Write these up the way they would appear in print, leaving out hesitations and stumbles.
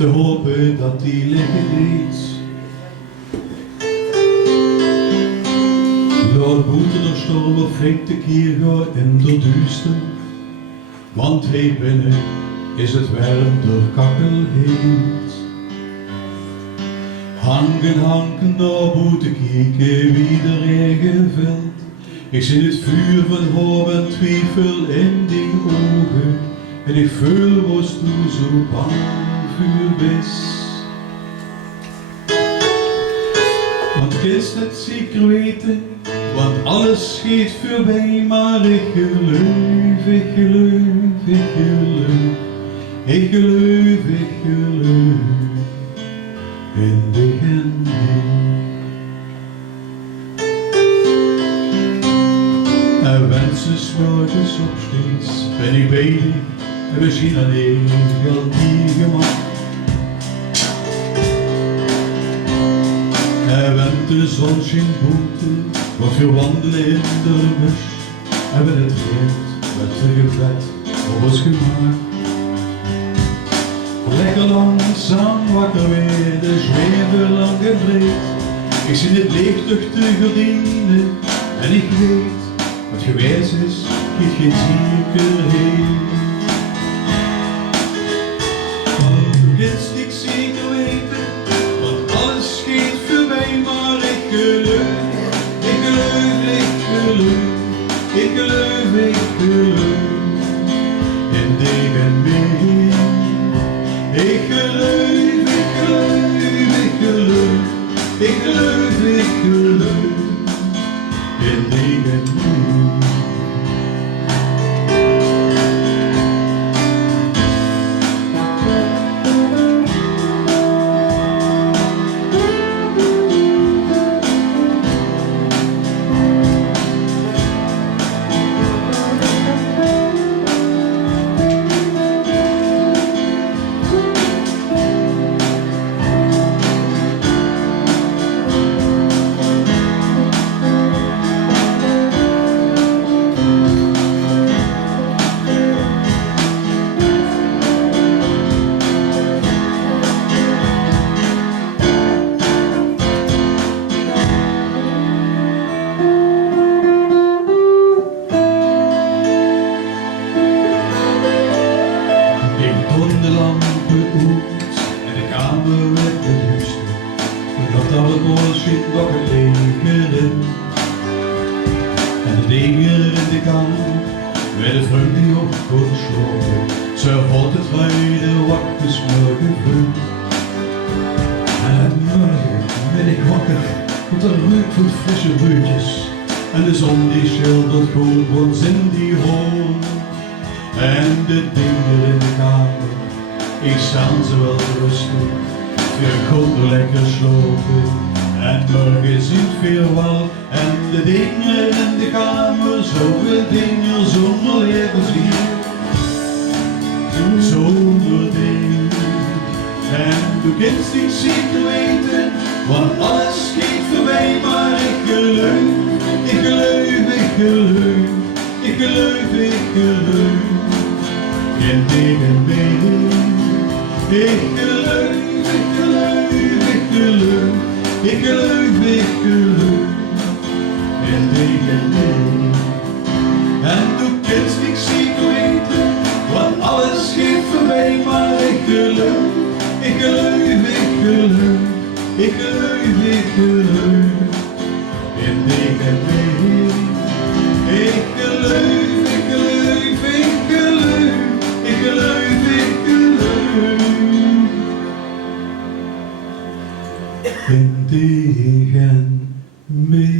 te hopen dat die liggen liet. Laat boeten er stormen flink de kierga in de duister, want hier binnen is het warm door kakkel heet. Hangen naar boeten kijken wie de regen valt. Ik zie het vuur van hoop en twijfel in die ogen, en ik voel was toen zo bang voor best. Want ik is het zeker weten, want alles gaat voorbij, maar ik geloof, ik geloof, ik geloof, ik geloof, ik geloof in de genade. En wensen s'morgens opsteeds ben ik bezig en misschien alleen al die gemak. En wend de zon schijnt boete, wat we wandelen in de bus, en we het reed met teruggebed op ons gemaakt. Lekker langzaam wakker weer, de zweven lang en breed. Ik zie het leegtuchtige gordijnen en ik weet, wat geweest is, geeft geen zekerheid. Want du kunt niks zeker weten, want alles gaat voorbij, maar ik geloof, ik geloof, ik geloof, ik geloof, ik geloof in tegen mij. Ik geloof, ik geloof, ik geloof, ik geloof, ik geloof in tegen mij. En de zon die schildert goed ons in die hoorn. En de dingen in de kamer, ik staan ze wel te rusten. Veel goed lekker slopen. En morgen ziet veel wel. En de dingen in de kamer, zoveel dingen zonder leven zien. Zonder dingen. En du kunt niet zeker weten, want alles gaat voorbij, maar ik geloof. Ik geloof, ik geloof, ik geloof, ik geloof in tegen mij. Ik geloof, ik geloof, ik geloof, ik geloof, ik geloof in tegen mij. En du kunt niks zeker weten, want alles gaat voorbij, maar ik geloof, ik geloof, ik geloof, ik geloof, ik geloof in tegen mij. Ik geloof, ik geloof, ik geloof, ik geloof, ik geloof in tegen mij.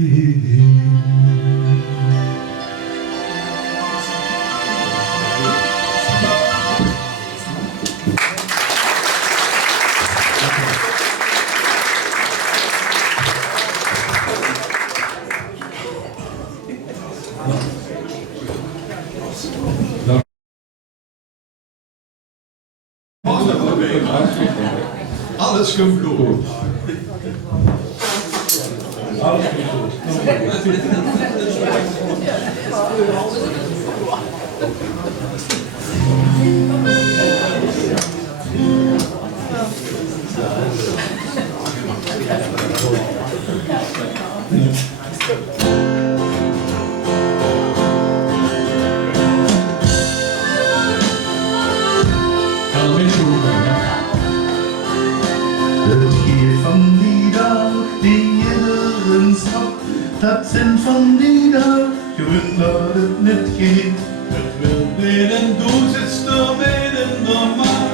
Alles komt goed. Alles komt goed. dat zijn van die dag, gewoon dat het niet geht. Het wil midden door zit stil midden normaal,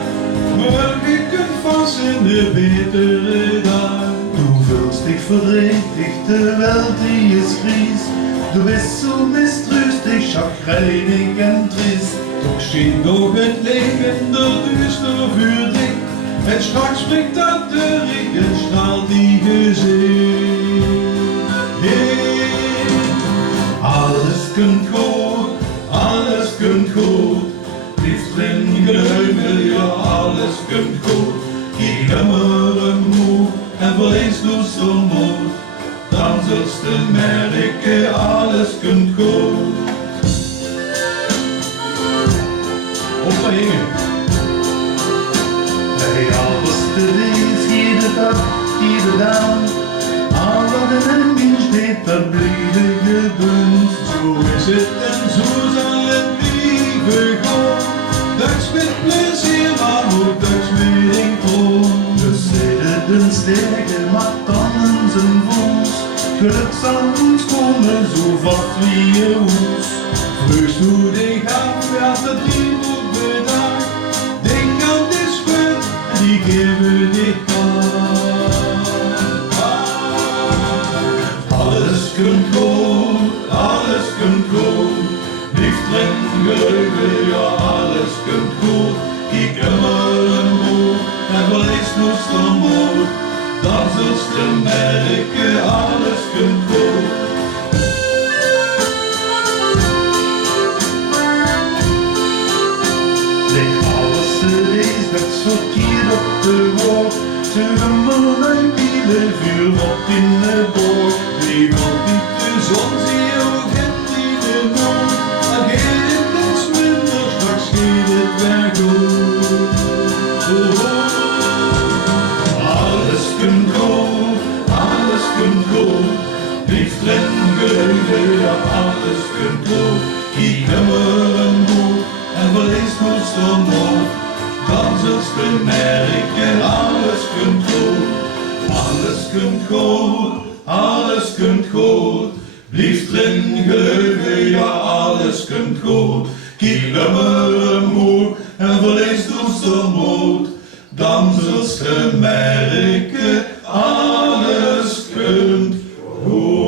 maar je kunt vast in de betere dag. Du fühlst dich verdrietig, die Welt die ist ries. Du bist so misströstig, schakreinig und trist. Toch schien nog het leven er duister voor dich. Het straks spreekt dat de regen straalt die gezicht. Hey. Alles kunt goed, alles kunt goed. Liefst drin geluiden, ja alles kunt goed. Kijk immer een moe en verlies du zo moed. Dan zulst du merken, alles kunt goed. Opgehingen. Hey, alles te lees, jede dag, jede dag. Al wat in een mens steht, dat blijven gewünscht. Zo is het en zo zal het leven gaan. Dags met plezier, maar ook dags met een kroon. Dus den sterke macht dan zijn woens. Geluk zal ons komen, zo vast wie je hoest. Vreugd hoe dich af, ja dat die moet bedankt. Denk aan dit schut, die geven dich aan. Alles kunt goed, alles kunt goed. Liefst en geluiden, ja alles kunt goed. Kijk immer een moed en verlies nu zo moed. Dan zulst du merken, alles kunt goed. Dat sortiert op de wolk, ze gaan een bielen vuur op in de boog. Die wordt niet de zon, zie je ook in de mond. Dan gaat het iets minder, straks gaat het weer goed. Alles kunt goed, alles kunt goed. Liefst en geluiden, ja alles kunt goed. Kijk immer een moed en verlies nu zo moed. Dan zulst du merken, alles kunt goed. Alles kunt goed, alles kunt goed. Liefst en geluiden, ja alles kunt goed. Kijk immer moed en verlies nu zo moed. Dan zulst du merken, alles kunt goed.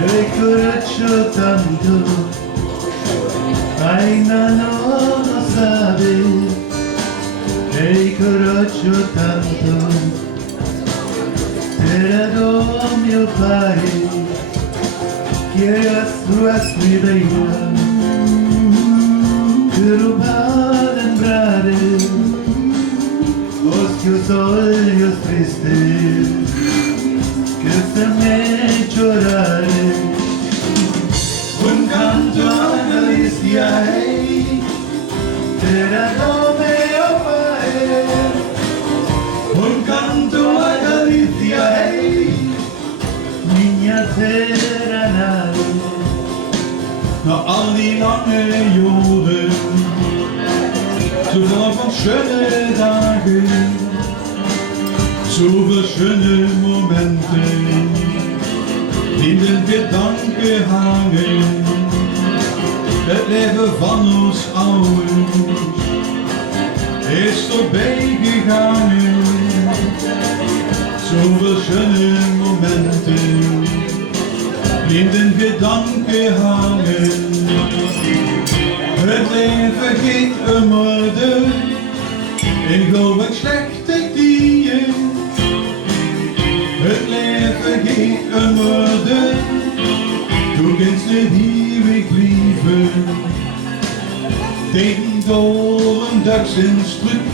Ricordo tanto, Aina no lo sabe. Ricordo tanto, te la do mio padre. Quieras tu mi reina, pero para lembrare, os que os olhos tristes que te me llorare. Un canto a Galicia, hey, Era come io fare, un canto a Galicia, hey. minha terra nave. Na al die lange jaren, zoveel van schöne dagen, zoveel schöne momenten, in den Gedanken hangen. Het leven van ons ouders is voorbij gegaan. Zoveel schöne momenten in den Gedanken hangen. Het leven gaat immer door in gewoon slechte dingen. Het leven gaat immer door, du kennst niet ewig blijven. Denk door een dag in stuk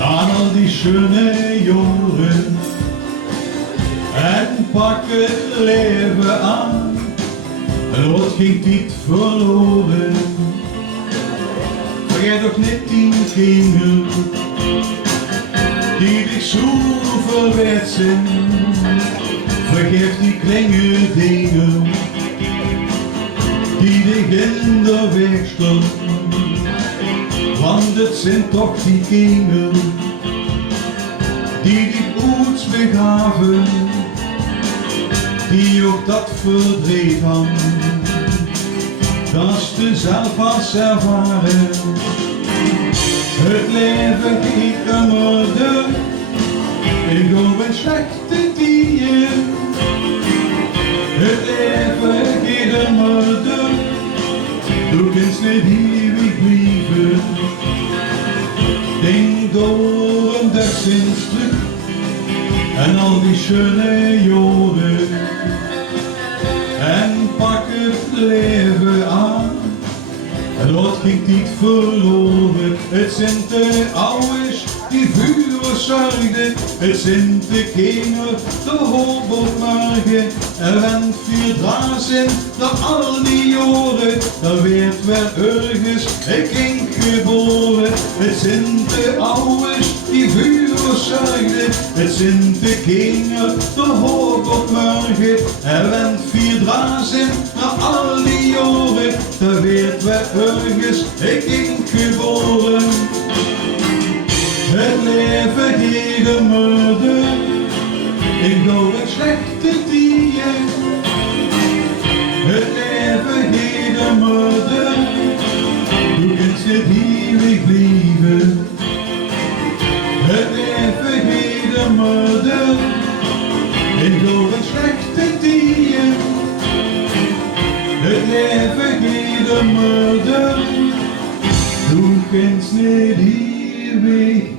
aan al die schöne jaren en pak het leven aan en wat ging niet verloren. Vergeet ook niet die kinderen die dich zo verwet zijn die kleine dingen die dich in de weg stonden, want het zijn toch die dingen die dich ooit begaven, die ook dat verdreed hadden, dat ze zelf has ervaren. Het leven geht immer door, ik hoop een slechte dieren. Het leven geht immer door, du kannst niet ewig blijven. Denk door een dagzins terug en al die schöne jaren en pak het leven aan. En dat ging niet verloren, het zijn de ouders die vuur zorgden, het zijn de kinderen, de hoop op morgen. Er werden 4 drazen, na al die jaren, dan werd weer ergens een kind geboren. Het zijn de ouders die vuur zorgden, het zijn de kinderen, de hoop op morgen. Er werden 4 drazen, na al die jaren, dan werd weer ergens een kind geboren. Het leven geht immer door, ik hou een slechte dier. Het leven geht immer door, du kannst niet ewig blijven. Het leven geht immer door, ik hou een slechte dier. Het leven geht immer door, du kannst niet ewig blijven.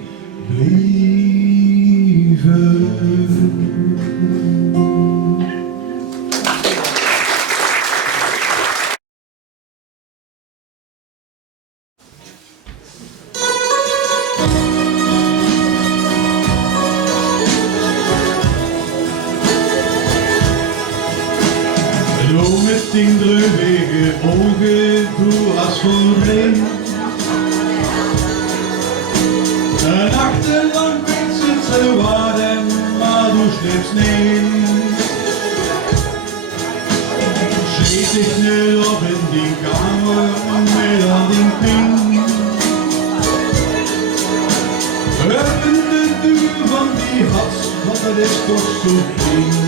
Zo met die dreuvige ogen, du hast voorheen. Een achterlang wensen te worden, maar du schläfst niet. Schiet dich schnell op in die kamer met al die ping. Open de deur van die hats, want dat is toch zo fijn.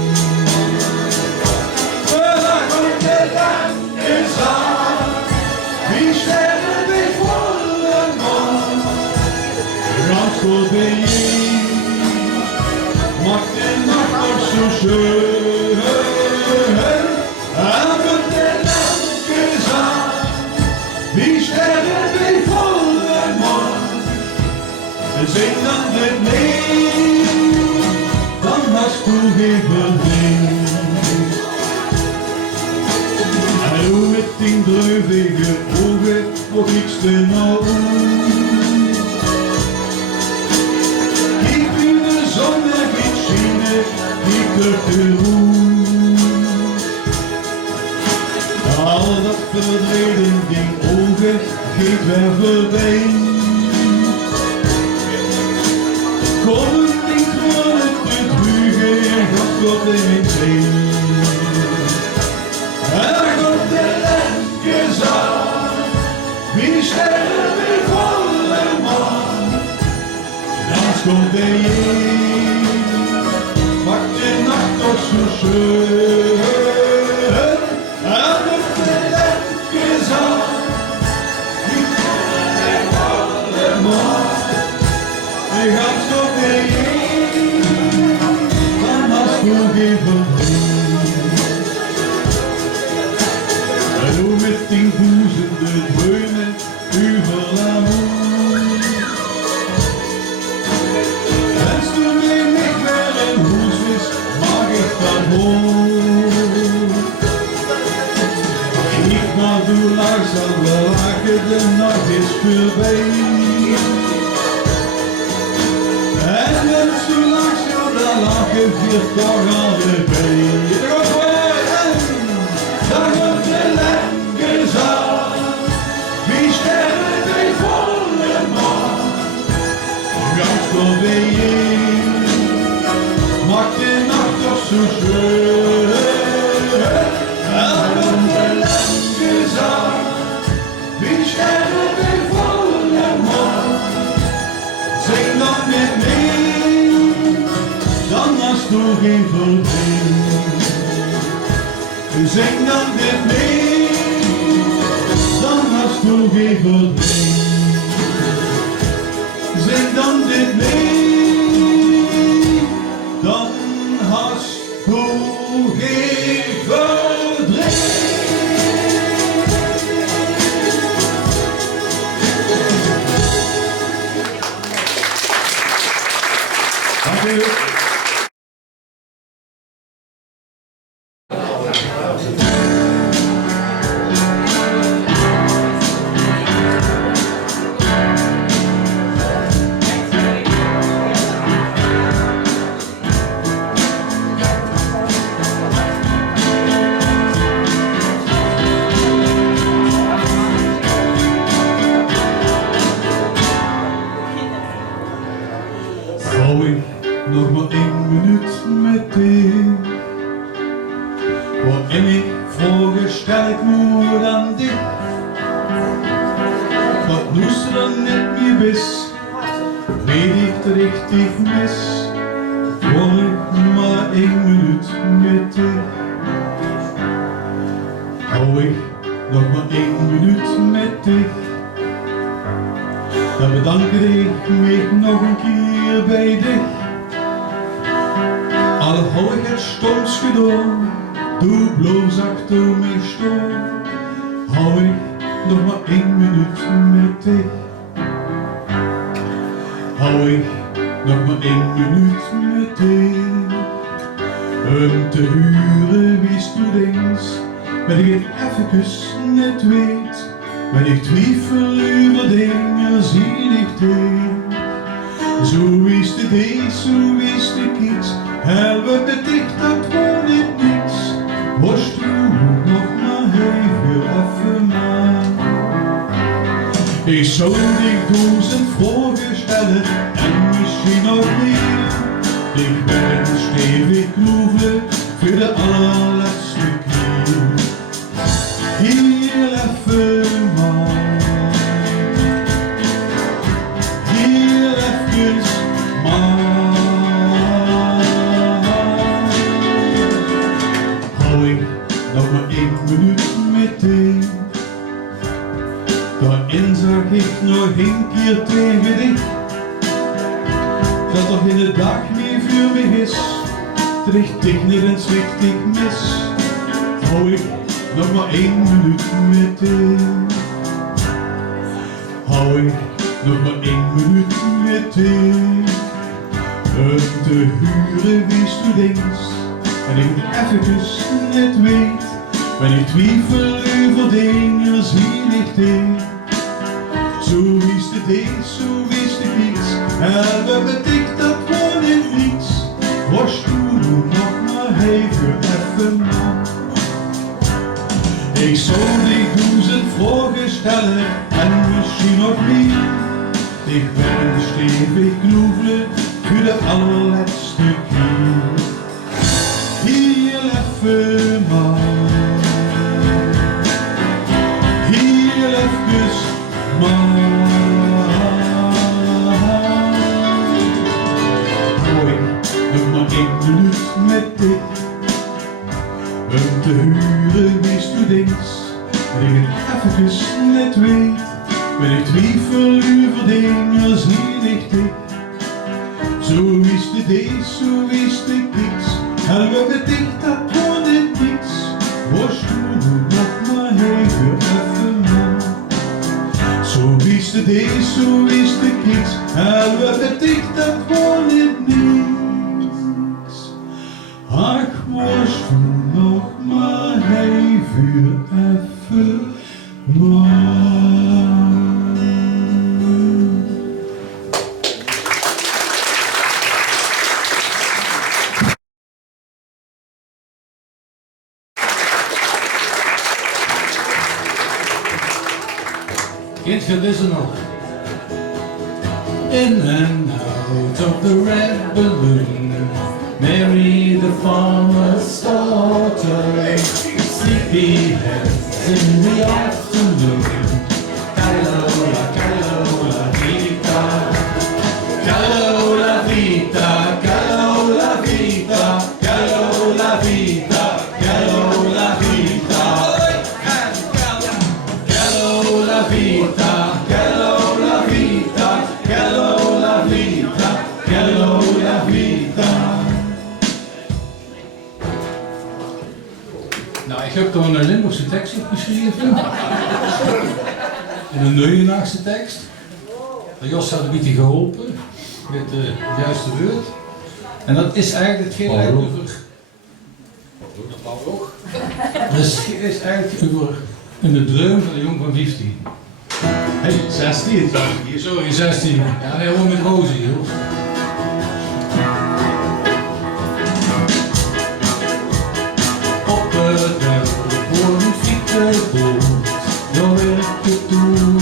Wie sterren wij voor een man? Ganz voorbij, maakt de nacht nog zo schön. En met de lampjes aan, wie sterren wij voor een man? Zing dan het nee, dan hast du geen verdriet. Met die dreuvige ogen, wat iets te nou. Kijk nu de zon er niet schijnen, kijk er de roem. Al dat verdriet in die ogen, gaat weer voorbij. Kom niet gewoon te drugen, en gaat God in mijn zee. Wie sterren wij voor een man? Dans komt bij je, maakt de nacht toch zo schön. En op de lampjes aan, wie sterren wij voor een man? Dans komt bij je, dan hast du geen verdriet. Hallo met die woezende dreunen über l'amour. Wenn's du mir nicht mehr im Hus bist, mag ich das wohl. Kijk maar du langsam, we lachen, de nacht is voorbij. En wenn's du langsam, dan lachen wir toch allebei. Dan komt de lampjes aan, wie sterren wij voor een man? Ganz voorbij, maakt de nacht toch zo schön. du geen verdriet. Zing dan dit mee, dan hast du geen verdriet. Zing dan dit mee, dan hast du geen verdriet. Dank u. Hou ik nog maar 1 minuut met dich, waarin ik vragen stel ik nur aan dich. Wat nu ze dan net meer bist, weet ik het richtig mis. Voor ik maar 1 minuut met dich. Hou ik nog maar 1 minuut met dich, dan bedank ik me nog een keer bij dich. Al hou ik het stoms gedaan, du bloos achter mij staan. Hou ik nog maar 1 minuut met dich. Hou ik nog maar 1 minuut met dich. Om te huren wie du denkst, wenn ik het eventjes net weet. Wenn ik twijfel over dingen, zie ik dich. Zo is de dag, zo is de kiet. Helpen met dich, dat wordt niet niets. Worst du nog maar even maar. Ik zou dich 1000 vragen stellen en misschien nog meer. Ik ben stevig knoevelen voor de allerlaatste keer. Hier even maar, hier even maar. Hou ik nog maar 1 minuut met dich, daarin zag ik nog 1 keer tegen dich. Dat toch in de dag niet voor mij is, tricht ik niet en zwicht ik mis. Hou ik nog maar 1 minuut met dich. Hou ik nog maar 1 minuut met dich. Om te huren wie du denkst, en ik het eventjes net weet. Wenn ik twijfel over dingen, zie ik dich. Zo is de dag, zo is de kies. Helpen met dich, dat wordt niet niets. Worst du nog maar even maar. Ik zou dich 1000 vragen stellen en misschien nog meer. Ik ben stevig knoevelen voor de allerlaatste keer. Hier even maar, hier even maar. Hou ik nog maar 1 minuut met dich. Om te huren wie du denkst, en ik het eventjes net weet. Wenn ik twijfel over dingen, zie ik dich. Zo is de dag, zo is de kies. Helpen met dich, dat wordt niet niets. Worst du nog maar even maar. Zo is de dag, zo is de kies. Helpen met dich, dat wordt niet niets. Ach, worst du nog maar even maar. Kent je deze nog? In and out of the red balloon, Mary the farmer's daughter, sleepyheads in the afternoon. Calola, calola, vita, calola, vita, calola, vita. heb er een Limburgse tekst opgeschreven. In een Neugenaagse tekst. De Jos had een beetje geholpen met de juiste woord. En dat is eigenlijk hetgeen over. Dat is eigenlijk over een droom van een jong van 15. Hey, 16. Sorry, 16. Ja, nee, gewoon met rozen hier. Op het voor een fietsenboot, dan werd het toen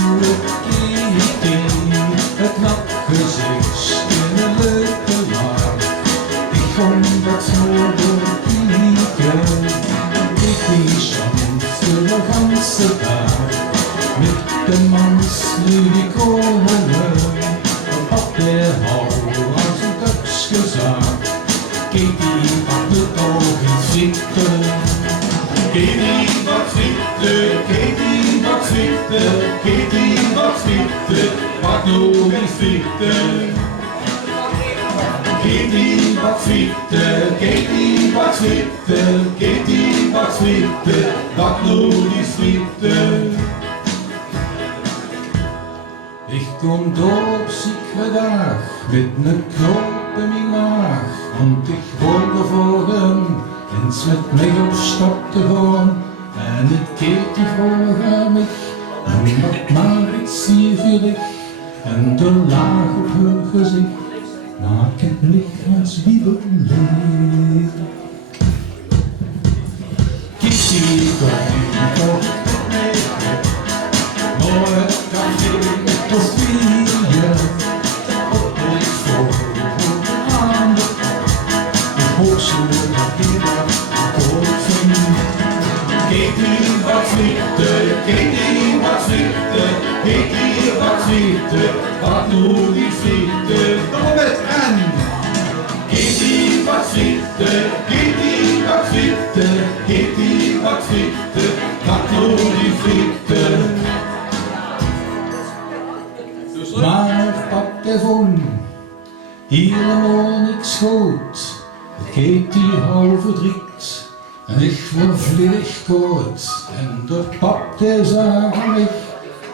het nat gezicht in een leuke laag. Ik vond dat snoerde pieken, ik die chance de ganse dag. Met de mans nu die komen, op de hou als een dagsgezag. Kijk die wat de ogen zitten. Kijk die wat zitten, kijk die wat zitten, kijk die wat zitten, wat nog eens zitten. Kijk die wat zitten, kijk die wat zitten, kijk die wat zitten, wat nog eens zitten. Ik kom door op zieke dag, met een knoop in mijn maag, want ik wilde voor hem eens met mij op stap te gaan. En het keek die voor mij, en dat maar iets zielig, en de laag op haar gezicht, maak het licht als wiebelen leeg. Kies die toch mee, maar het café met de spieren, op het voor aan de kant, de hoogzoel dat hier akkoord vindt. Kijk die wat zitten, kijk die wat zitten, kijk die wat zitten, wat nog eens zitten. Kom met en. Kijk die wat zitten, kijk die wat zitten, kijk die wat zitten, wat nog eens zitten. Maar pap de vond helemaal niks goed. Ik keek die half verdriet en ik word vlug koud. En de pap de zagen weg,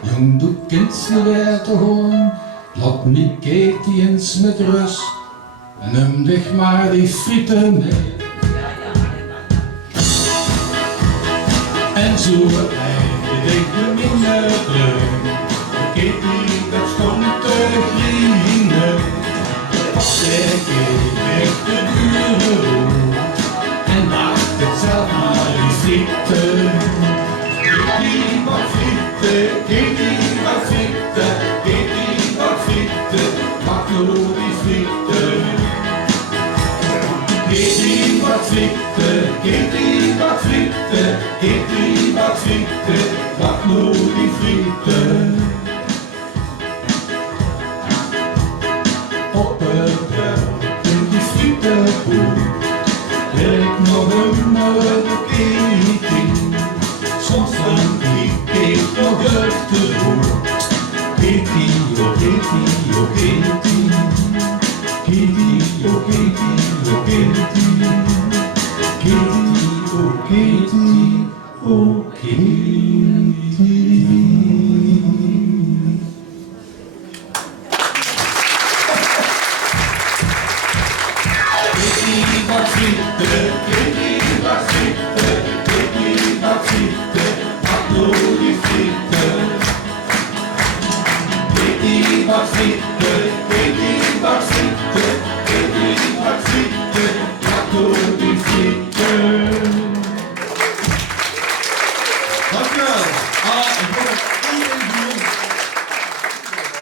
jong doe kind weer te gaan. Laat me keek die eens met rust en hem dicht maar die frieten mee. En zo eindigde ik de minder dreun. Kijk die dat stond te grienen, zij keek echt de buren En maakt het zelf maar die frieten. Kijk die wat zitten, kijk die wat zitten, kijk die wat zitten, wat nog eens zitten. Kijk die wat zitten, kijk die wat zitten, kijk die wat zitten, wat nog eens zitten. Op het veld in die frietenboot wil ik nog een mooie keten. Soms dan ik nog achterhoofd. Katie, oh Katie, oh Katie. Katie, oh Katie, oh Katie. Katie, oh Katie, oh Katie.